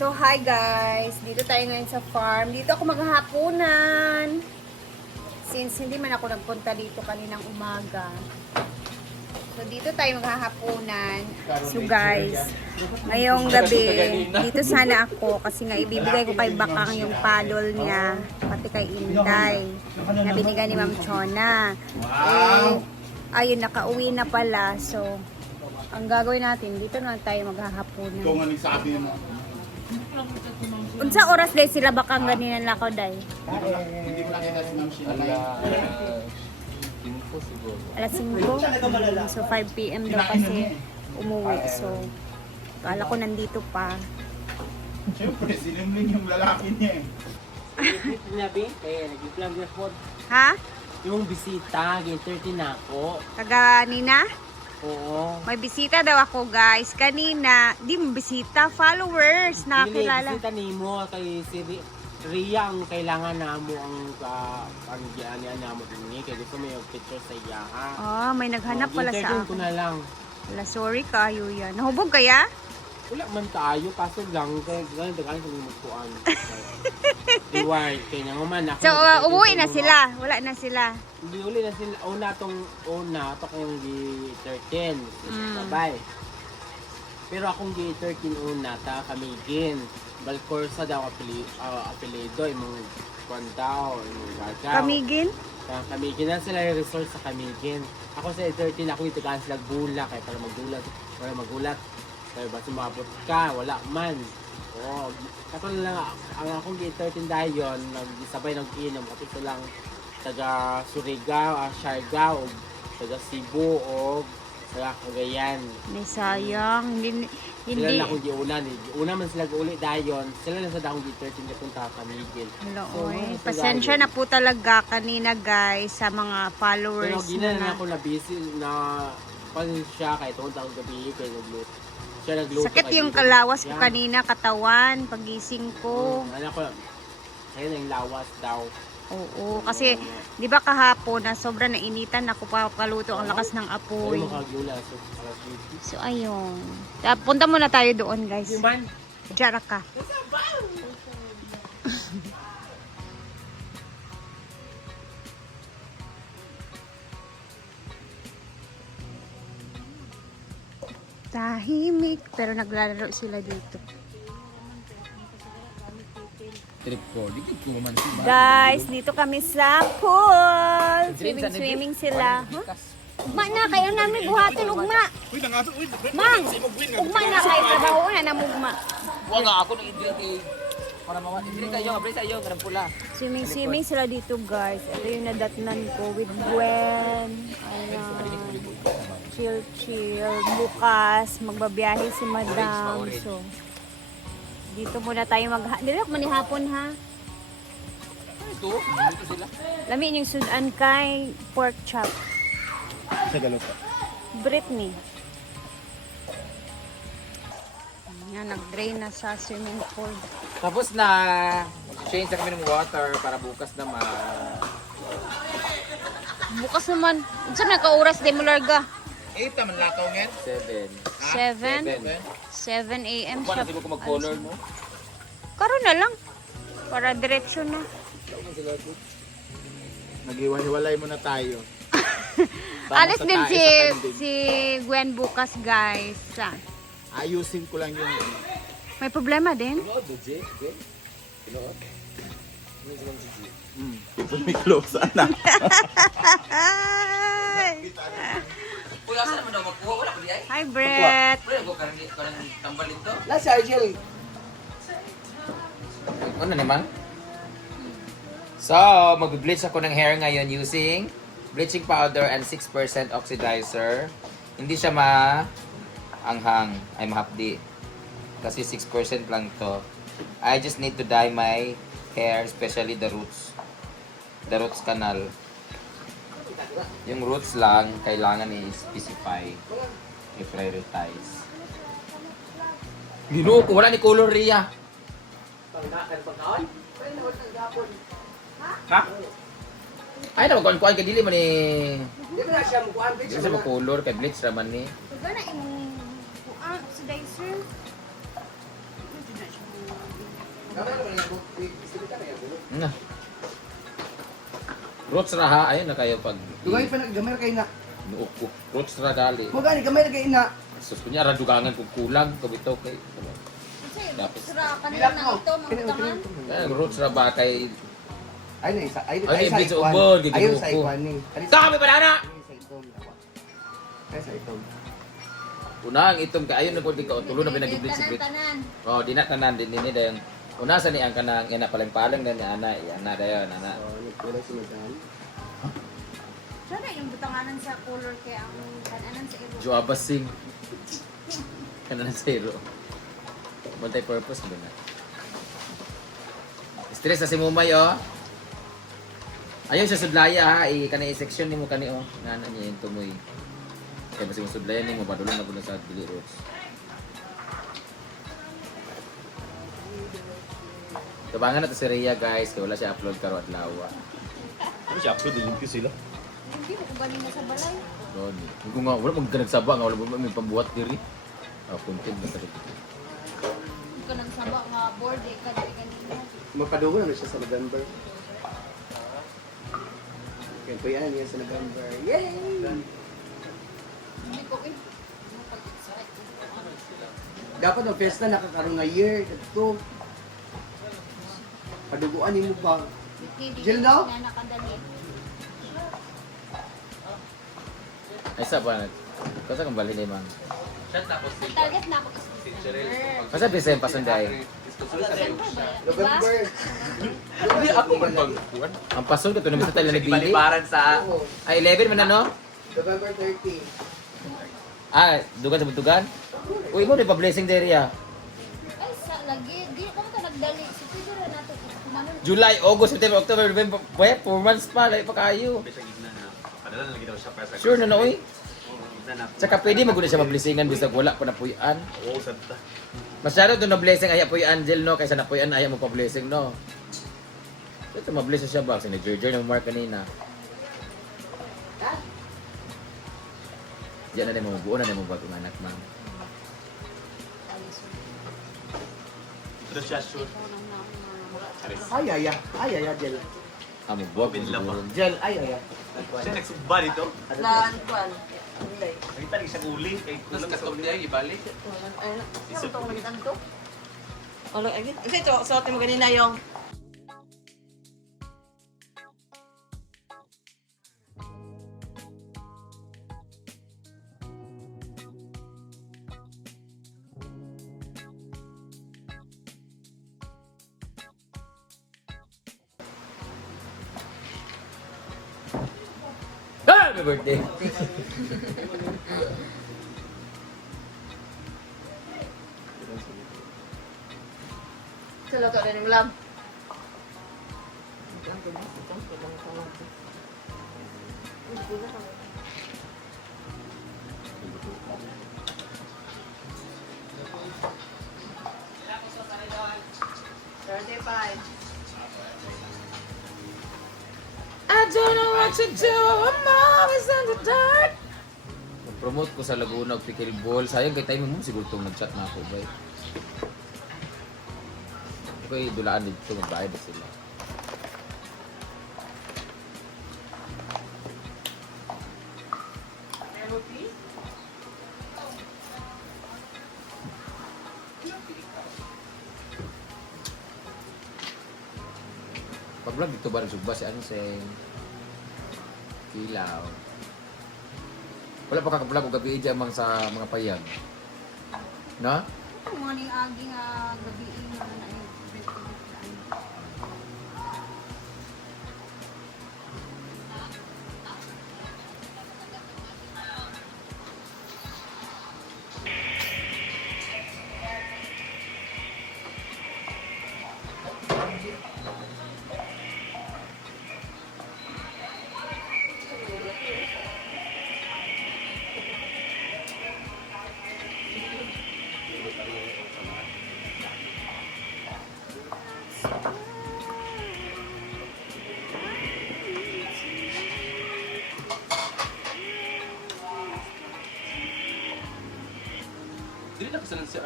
So, hi guys! Dito tayo ngayon sa farm. Dito ako maghahaponan. Since hindi man ako nagpunta dito kaninang umaga. So, dito tayo maghahaponan. So, guys, ngayong gabi, dito sana ako kasi nga ibibigay ko kay Bakang yung paddle niya. Pati kay Inday. Na binigay ni Ma'am Chona. Ayun, nakauwi na pala. So, ang gagawin natin, dito na tayo maghahaponan. Ikaw nga nagsabi mo. Unsa oras day sila Bakang ganina lakaw day? Hindi mo nakita si Ma'am Sheila. Alas 5. So 5 PM daw kasi umuwi. So kala ko nandito pa. Siyempre, sinimling yung lalaki niya eh. Sinabi, kaya nag-vlog na po. Ha? Yung bisita, gin 30 na ako. Taga nina? Oo. May bisita daw ako guys. Kanina, di mo bisita, followers na Dili, kilala. bisita ni mo kay si Ria ang kailangan na mo ang gianian na mo dinhi kay gusto mo yung picture sa iya ha. Ah, may naghanap pala sa ko akin. na lang. Wala, sorry kayo yan. Nahubog kaya? Wala man tayo kaso lang kay ganun dagan kung magkuan. Reward kay nga man ako. So, umuwi na sila. Wala na sila. Hindi uli na sila una to kung gi 13 sabay. Pero akong gi 13 una ta kamigin. Balcorsa daw apelido imong kwantao imong gagaw. Kamigin? Kamigin na sila yung resort sa Kamigin. Ako sa 13 ako itagaan sila gula kay para magulat. Kaya ba sumabot ka, wala man. Oo, katong lang ang akong gi 13 dayon nagsabay nag-inom kasi ito lang taga Surigao, Siargao, taga Cebu o taga Cagayan. May sayang. Sila Hindi. na akong giulan eh. Una man sila uli dayon, sila lang sa akong gi 13 na punta sa Kamigin. Hello, So, oy. mga Pasensya sila na po talaga kanina guys sa mga Pero followers gina na na. ako na busy na pan siya kahit tungkol akong gabi kay nagluto. Siya nagluto. Sakit kay yung Dito. kalawas ko Yan. kanina, katawan, pagising ko. Anak ko, ayun yung lawas daw. Oo, kasi di ba kahapon na sobrang nainitan ako papaluto ang lakas ng apoy. Ayun makagula. So, alas 20. So ayun. Punta muna tayo doon guys. Yuman? Diyan ka. Tahimik pero naglalaro sila dito. Trip ko, di ko man si Guys, dito kami sa pool. Swimming sila. Huh? Ugma na, kayo namin buhatin, ugma. Uy, nangaso, uy. Mang, ugma na kayo, trabaho na namugma. Huwag nga ako nang i-drink para mawa. I-drink tayo, abres tayo, karang pula. Swimming sila dito guys. Ito yung nadatnan ko with Gwen. Ayan. Chill. Bukas, magbabiyahe si Madam. So, dito muna tayo Dito manihapon ha. Ito, dito sila. Lami yung sudan kay pork chop. Sa galupa. Britney. Ayan, nag-drain na sa swimming pool. Tapos na, change na kami ng water para bukas naman. Bukas naman. Saan naka-oras din mo larga? 8 naman lakaw ngayon. 7. 7 a.m. Kung paano sila kung mag-color mo? Karon na lang. Para diretsyon na. Nag-iwan-iwalay muna tayo. Alis sa din tayo, si, sa pending. si Gwen bukas guys. Ayusin ko lang yung... May problema din? May close, anak. Uy, asa naman daw magkuha? Wala ko di ay. Hi Brett. Wala ko karang tambalin to. Last Argel. Ano naman? So, mag-bleach ako ng hair ngayon using bleaching powder and 6% oxidizer. Hindi siya maanghang, ay mahapdi. Kasi 6% lang to. I just need to dye my hair, especially the roots. The roots canal. Yung roots lang, kailangan i-specify. I-prioritize. Ginoo ko, wala ni color Ria. Ha? Ay, naman kuan kay dili man ni. Di ba siya mo kuan bleach? Di siya mo color kay bleach raman ni. Ugana imong oxidizer. Nga. Roots ra ha, ayun na kayo pag Dugay pa na gamay kay na. nuuko. Roots ra gali. Mo gani gamay kay na. Sus kunya ra dugangan kung kulang kabitaw kay. Kasi, Dapat. sura kanila na ito, mga tangan. Kaya roots ra ba kay Ay na isa. Ay Ay, sa ibig sa ikuan. ubod, gigi Ayaw upo. sa ikuan ni. Dami banana. Sa itom. Ay sa itom. Una ang itong kaayon na kunti ka tulo na pinagiblit secret. Tanan. Oh, di na tanan din ni dayon. Una sa ni ang kanang ina palang-palang na ni ana, ana dayon ana. Oh, nagpula si madam. Sana yung butanganan sa color kaya ang kananan sa iro. Jo abasing. Kanan zero. Multi-purpose din na. Stress na si Mumay oh. Ayaw siya sudlaya ha, kanay section nimo kani oh. Nana niya yung tumoy. Kaya basi mo sudlaya nimo padulong na guna sa dili roots. Tabangan na to si Rhea guys, kaya wala siya upload karo at lawa. Ano siya upload din ko sila. Hindi mo galing na sa balay. Doon. Kung nga wala magkanagsaba nga wala mo may pambuhat diri. Ah, content na sa Hindi ka nang saba nga board eh, kadali kanina. Magpadugo na siya sa November. Kaya po yan niya sa November. Yay! Hindi ko eh. Napag-excite. Dapat ang fiesta nakakaroon na year. Ito. Paduguan mo ba? Hindi Jill, no? na nakadali. Ay sa ba? Kasi kung bali ni mang. Ang target na ako is November. Kasi bisay pasunday. November ba? November. Hindi ako man Ang pasol ka to naman sa tayo na bili. sa Oo. Ay 11 man ano? November 30. Ah, dugan sa buntugan? Uy mo di pa blessing dere ya. Ay, sa lagi. Di ko ka nagdali. So, pwede rin natin kumanon. July, August, September, October, November. Weh, 4 months pa lai pa kayo. Sa gitna na. Padala na lagi daw siya para sa. Sure na na uy. Gitna na. Tsaka pwede maguna siya mablessingan bisag wala pa na puyan. Oo, santa. Masyado doon na blessing ay apoy Angel no kaysa na puyan ay mo pa blessing no. Ito mabless siya ba kasi ni-jerjer ng Mark kanina. Diyan na din mo buo na din mo ba kung anak ma'am. Ito siya sure. Ay, ay, ay. Ay, ay, ay, Jel. Amo buwag mo Bin lang siguro. Jel, ay, ay, ay. Siya nagsugba dito. Lan kuan. Ulay. Nakita rin siya uli. Kay kulang sa uli. ibalik. Ay, ano to magitan to? Olo, agit. Kasi to, suot mo ganina yung Happy birthday. sa loto din ng lab. I don't know what to do. I'm always in the dark. Promote ko sa Laguna og pickleball. Sayang kay time mo siguro tong nag-chat na ako, bay. Koy dulaan dito magbayad sila. Pag-vlog dito ba nagsugba si ano si Kilaw. Wala pa kaka-vlog og gabi dyan mang sa mga payag. No? Ang mga ning agi nga gabi nga na yung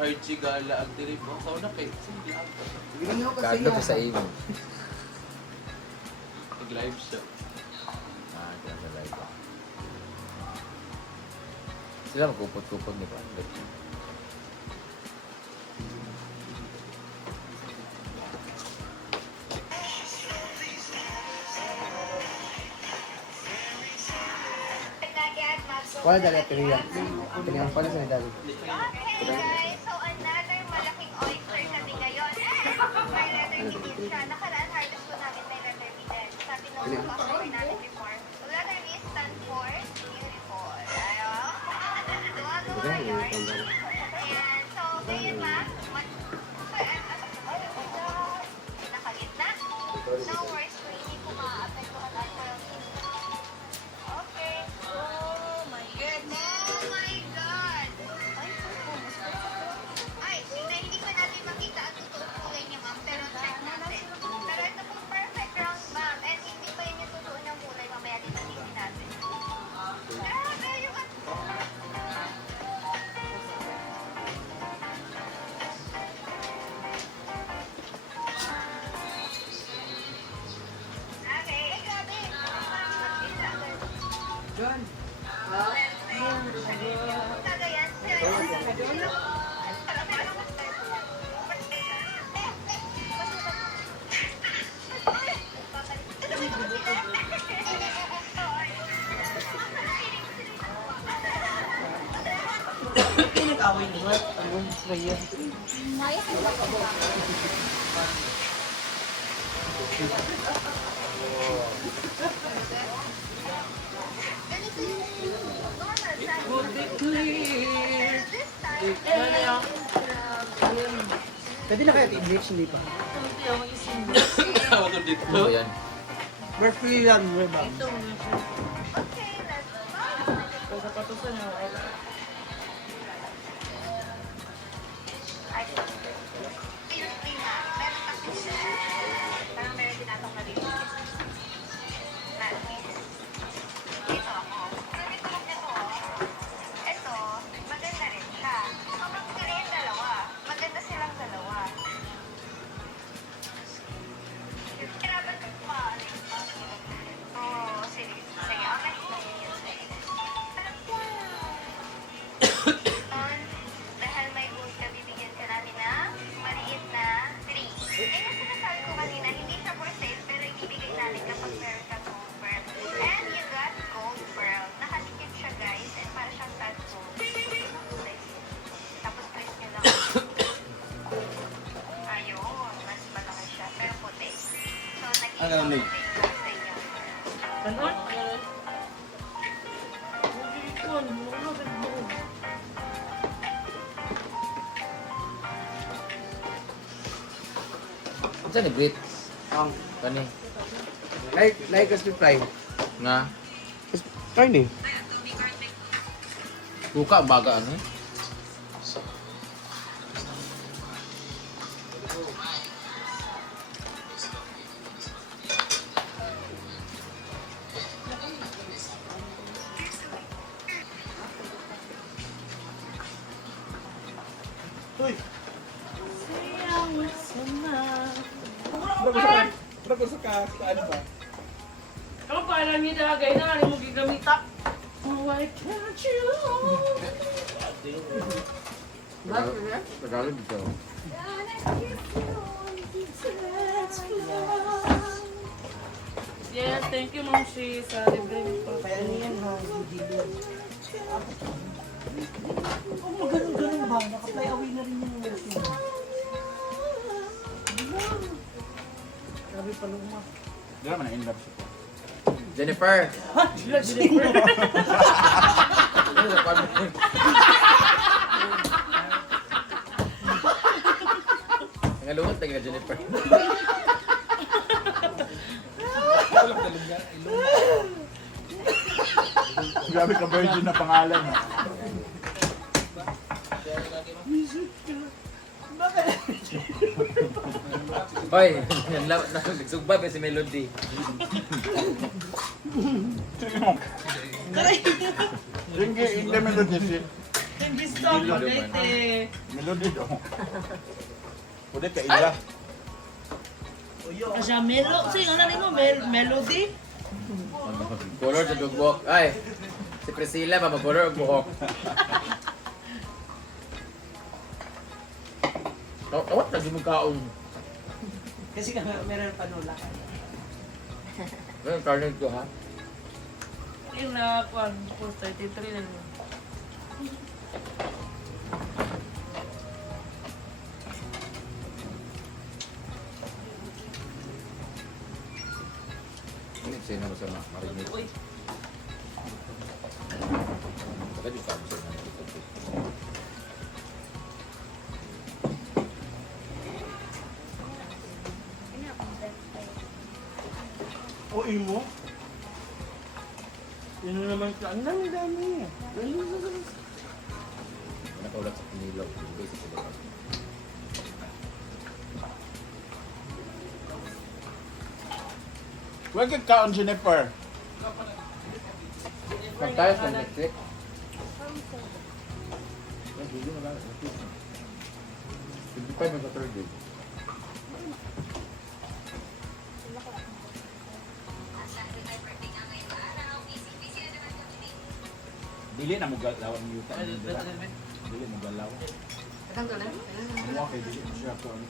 Archie Gala ang dirip mo. Sa una kay simple ako. Ginaw kasi Kato ko sa imo. Nag-live siya. Kaya sa live. Sila magkupot-kupot ni pa. Wala dali at Riya. Pinang pala sa dali. Okay guys, so another malaking oyster kami ngayon. May letter B din siya. Nakaraan harvest ko namin may letter B din. Sabi nung customer namin before, the letter B stand for beautiful. Ayun. Gawa-gawa yun. And so, ngayon lang, nakagitna. No worries kung hindi ko maapektuhan at walang okay. Oh my goodness. Oh my God. Ay, hindi pa natin makita ang totoong kulay niya, ma'am. Pero check natin. Pero ito pong perfect round, ma'am. And hindi pa yun yung totoo ng kulay. Mamaya din natin natin. Grabe yung... Okay. Ay, grabe. John. Pinag-away niyo. Anong Rhea? Would be clear. Pwede na kaya i-bleach, hindi pa. Tawag dito. Ano yan? Mercury yan, ba? Pagkapatusan niyo. Dahil may gold ka, bibigyan ka namin ng maliit na 3. Eh, yung sinasabi ko kanina, hindi siya for sale, pero ibibigay namin kapag meron ka gold pearl. And you got gold pearl. Nakatikip siya, guys, and para siyang sad gold. Tapos press nyo lang. Ayun, mas malaki siya, pero puti. So, nakikita ko sa inyo. Ano? Saan ni Brit? Ang Kani? like us to fry. Nga? Fry ni. Buka ang baga ano? Bago sa ano ba? Ano pa alam niyo dagay na ano mo gigamita? Why can't you? Tagalog dito. Yes, thank you Ma'am Shi sa libre nito. Kaya niyan ha, Oh, ganun ba? Naka-fly away na rin yung Mercury. Grabe pa luma. Di ba man in love siya? Jennifer! Jennifer. Nangalungat na Jennifer. Grabe ka virgin na pangalan. Hoy, yan lang nagsugba ba si Melody? Hindi melody siya. ating bisong. Pagdaite. Melody daw. Pwede ka ila. Kasya melo. Sing, ano rin mo? Melody? Color sa dugbok. Ay, si Priscilla pa mag-color ang buhok. Tawat lagi mo kaon. Kasi ka meron panula ka. Ngayon, karnid ko ha. Yung nakakuan po 33 na rin. Ini sina mo sa marinate. Uy, Tadi ka mo sa o imo? Yun na naman ka. Ang dami-dami. Nakaulat sa pinilaw. Ibigay sa pinilaw. Huwag kang kaon, Jennifer. Pagtayo sa Netflix. Hindi pa yung third day. Dili na mo galaw ang yuta. Dili mo galaw. Ano kay dili mo siya ko ano.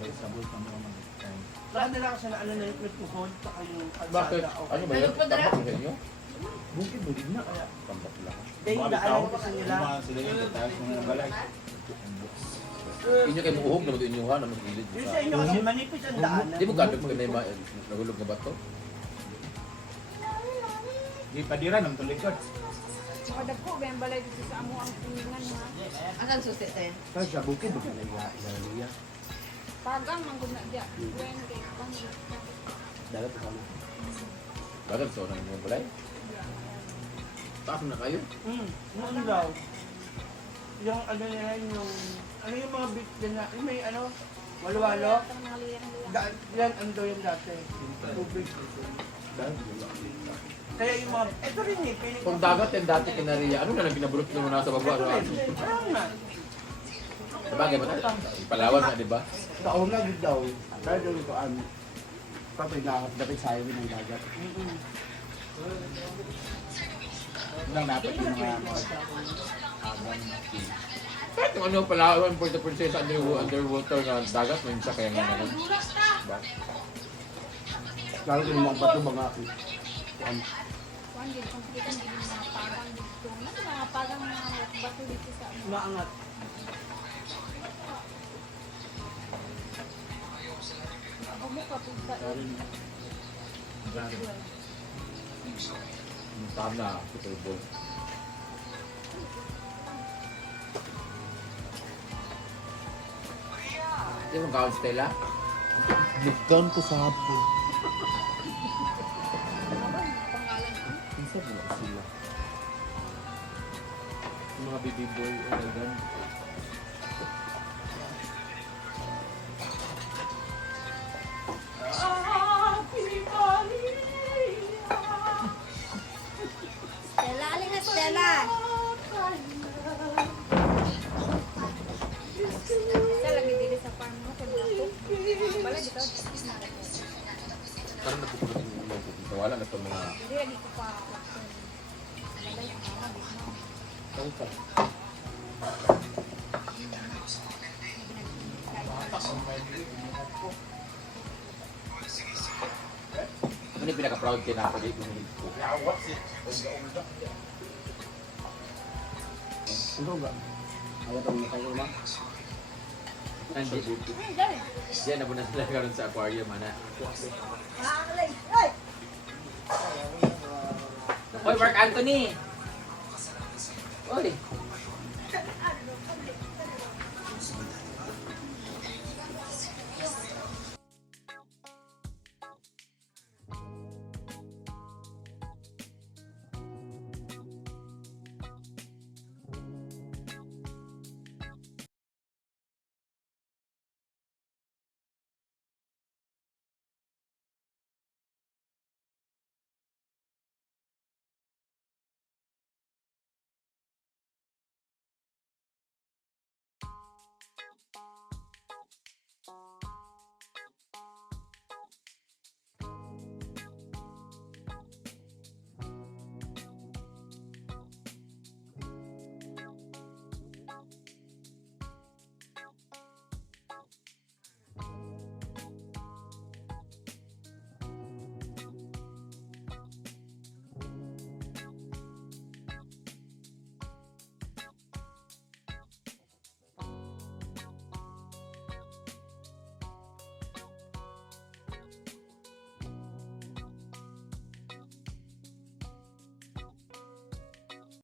May sabol pa mo man. Saan nila kasi na ano na yung tuhod sa kayong Bakit? Ano ba yun? Tambak mo sa inyo? Bukid mo din na kaya. Tambak lang. Dahil daanan ko sa nila. Sila yung tayo sa mga balay. Inyo kayo muhog na inyo ha, na magilid mo Yung sa... sa inyo kasi manipis ang daanan. Di mo gabit ko na yung nahulog na bato? Di padira ng tulikod. Kada po, ba yung balay dito sa amo ang tulingan ha. Asan susi tayo? Kasi sa bukid, bukid na iya. Pagang manggod na diya. 20. Dagat pa kami. Bakit so nang mga balay? Taas na kayo? Noon daw. Yung ano nila yung... Ano yung mga beach din na... Yung may ano... Walo-walo. Yan ando yung dati. Tubig. Kaya yung mga... Ito rin eh. Piling Kung dagat yung dati kinariya, ano na lang binabulot mo na sa baba? Parang nga. Sabagay ba tayo? Palawan na, di ba? Taon na gid daw. Dahil doon ito ang kapag dapat sa highway ng dagat. Nang dapat yung mga Kahit yung ano, Palawan, Puerto Princesa, underwater na dagat, may isa kaya nga naman. Diba? Lalo din mga bato mga Kuan din, kung kita din mga pagang dito. Ano mga pagang mga bato dito sa amo. Maangat. Amo ka po sa Yung tama, Super Bowl. Di mo kaon Stella? Nagkan ko sa hapon. pangalan ko. Pinsa po na sila. Yung mga baby boy, oh my God. Stella, alin na Stella? Sa lagi dili sa farm mo kung ako. Balay dito. Parang napupulot yung mga pupunta. Wala na itong mga... Hindi lagi ko pa. Balay ang mama dito. Saan ka? Ano yung pinaka-proud kayo na ako dito? Ito ba? Ayaw pa mga kayo ma? Nandito. Diyan na po na sila karon sa aquarium, ana. Oy, Mark Anthony! Oy!